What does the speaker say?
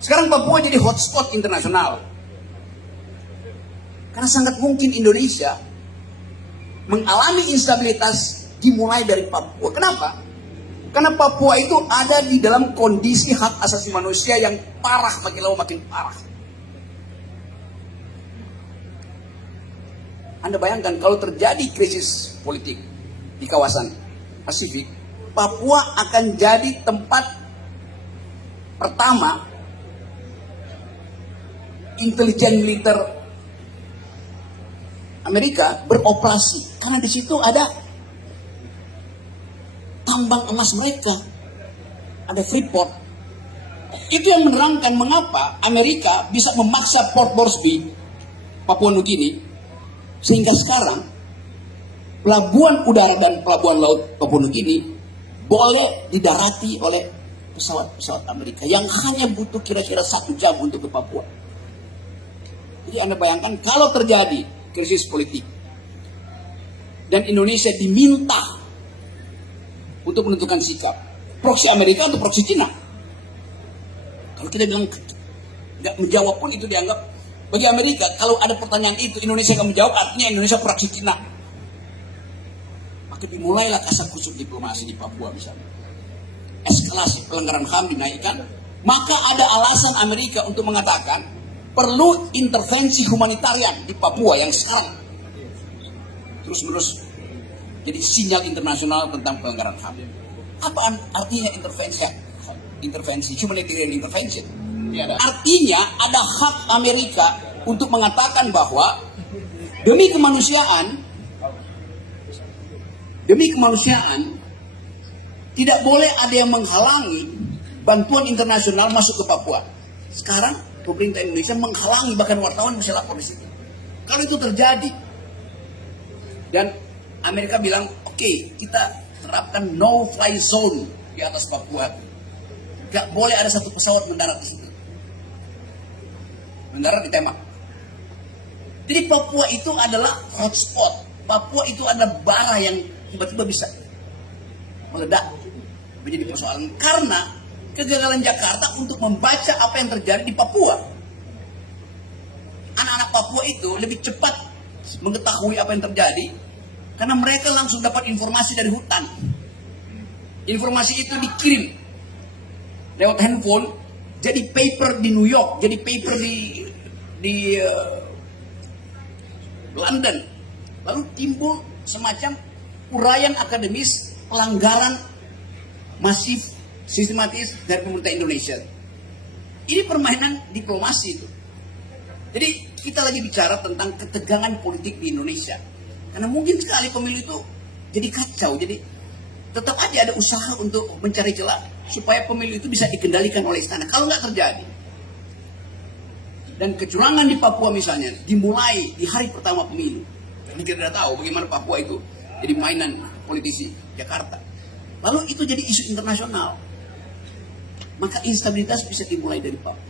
Sekarang Papua jadi hotspot internasional. Karena sangat mungkin Indonesia mengalami instabilitas dimulai dari Papua. Kenapa? Karena Papua itu ada di dalam kondisi hak asasi manusia yang parah, makin lama makin parah. Anda bayangkan kalau terjadi krisis politik di kawasan Pasifik, Papua akan jadi tempat pertama intelijen militer Amerika beroperasi, karena di situ ada tambang emas mereka, ada Freeport. Itu yang menerangkan mengapa Amerika bisa memaksa Port Moresby, Papua Nugini, sehingga sekarang pelabuhan udara dan pelabuhan laut Papua Nugini boleh didarati oleh pesawat-pesawat Amerika yang hanya butuh kira-kira 1 jam untuk ke Papua. Jadi Anda bayangkan kalau terjadi krisis politik dan Indonesia diminta untuk menentukan sikap, proksi Amerika atau proksi Cina. Kalau kita bilang nggak menjawab pun itu dianggap, bagi Amerika kalau ada pertanyaan itu Indonesia nggak menjawab, artinya Indonesia proksi Cina. Maka dimulailah kasakusuk diplomasi di Papua misalnya. Eskalasi pelanggaran HAM dinaikkan, maka ada alasan Amerika untuk mengatakan perlu intervensi humanitarian di Papua yang sekarang terus-menerus jadi sinyal internasional tentang pelanggaran HAM. Apa artinya intervensi humanitarian intervention? Ya, artinya ada hak Amerika untuk mengatakan bahwa demi kemanusiaan tidak boleh ada yang menghalangi bantuan internasional masuk ke Papua. Sekarang pemerintah Indonesia menghalangi, bahkan wartawan bisa lapor di situ. Kalau itu terjadi dan Amerika bilang, oke, kita terapkan no-fly zone di atas Papua. Gak boleh ada satu pesawat mendarat di situ. Mendarat ditembak. Jadi Papua itu adalah hotspot. Papua itu adalah bara yang tiba-tiba bisa meledak menjadi persoalan. Karena kegagalan Jakarta untuk membaca apa yang terjadi di Papua. Anak-anak Papua itu lebih cepat mengetahui apa yang terjadi karena mereka langsung dapat informasi dari hutan. Informasi itu dikirim lewat handphone, jadi paper di New York, jadi paper di London. Lalu timbul semacam uraian akademis pelanggaran masif sistematis dari pemerintah Indonesia. Ini permainan diplomasi itu. Jadi kita lagi bicara tentang ketegangan politik di Indonesia. Karena mungkin sekali pemilu itu jadi kacau. Jadi tetap aja ada usaha untuk mencari celah supaya pemilu itu bisa dikendalikan oleh istana. Kalau nggak terjadi. Dan kecurangan di Papua misalnya dimulai di hari pertama pemilu. Ini kita tidak tahu bagaimana Papua itu jadi mainan politisi Jakarta. Lalu itu jadi isu internasional. Maka instabilitas bisa dimulai dari Papua.